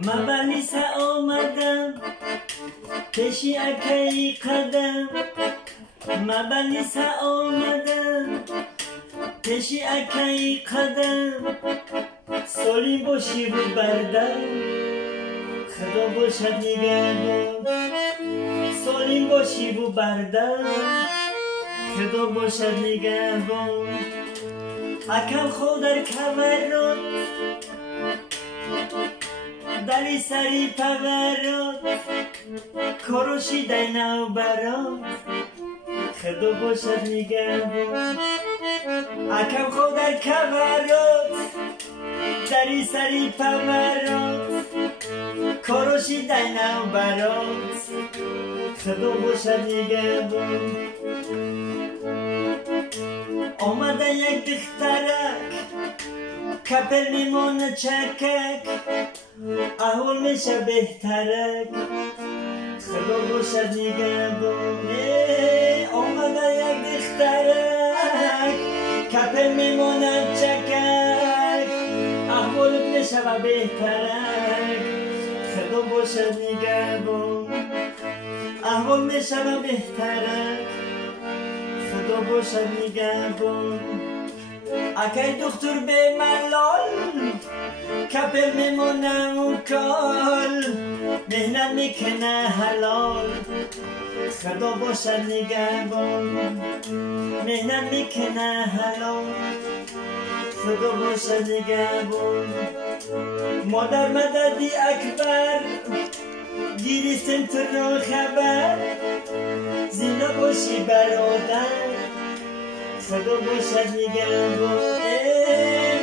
مبلیس آمدم پیشی اکی قدم مبلیس آمدم پیشی اکی قدم سالی باشی و بردم خدا باشد نگهدار سالی باشی و بردم خدا باشد نگهدار اکم خود در کمرات دلی سری پورات کروشی دینو برات خدا باشد نگهدار اکم خود در کمرات دلی سری پورات کروشی دینو برات خدا باشد نگهدار آمده یک دخترک کپل میمونه چکک احوال میشه بهترک خدا باشد نگهدار آمده یک دخترک کپل میمونه چکک احوال میشه بهترک خدا باشد نگهدار احوال میشه بهترک خدا باشد نگهدار اکی دختر به ملال کپل میمونه و کال مهنت میکنه حلال خدا باشد نگهدار مهنت میکنه حلال خدا باشد نگهدار مادر مددی اکبر گیریستم تو را خبر زنده باشی برادر خدا باشد نگهدار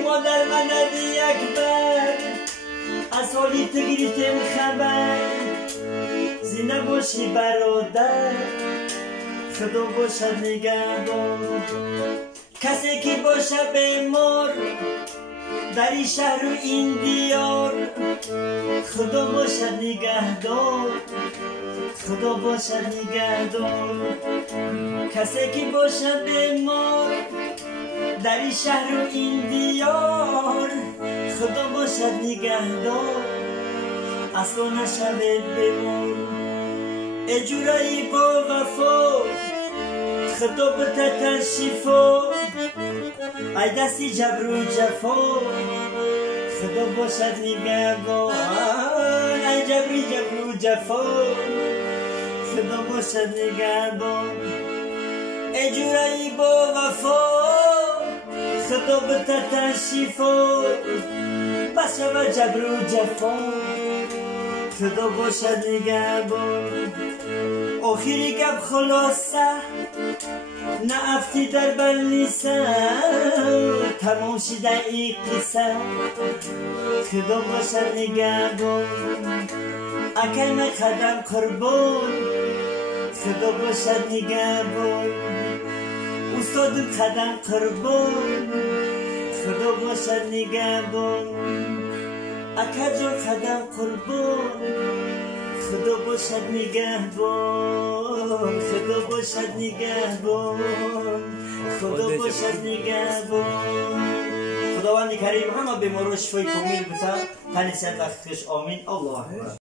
مادر مددی اکبر از حالی تو گرفتم خبر زنده باشی برادر خدا باشد نگهدار کسی که باشه بیمار در این شهر و این دیار خدا باشد نگهدار خدا باشد نگهدار کسی که باشه بیمار در این شهر و این دیار خدا باشد نگهدار اصلا نشود بیمار اجورایی با وفا خدا بتت شفا ای دستی جبر و جفا خدا باشد نگهدار ای جبری جبر و جفا خدا باشد نگهدار اجورایی با وفا خدا بتت شفا بس شود جبر و جفا خدا باشد نگهدار آخری گپ خلاصه نه افتی در بل نیسه تمام شده ای قصه خدا باشد نگهدار اکی من قدم قربان خدا باشد نگهدار استادم قدم قربان خدا باشد نگهدار اکی جان قدم قربان خدا باشد نگهبان خدا باشد نگهبان خدا باشد نگهبان خداوند کریم همه بیمار و شفای کامل بده تنی صحت وقتش آمین الله اکبر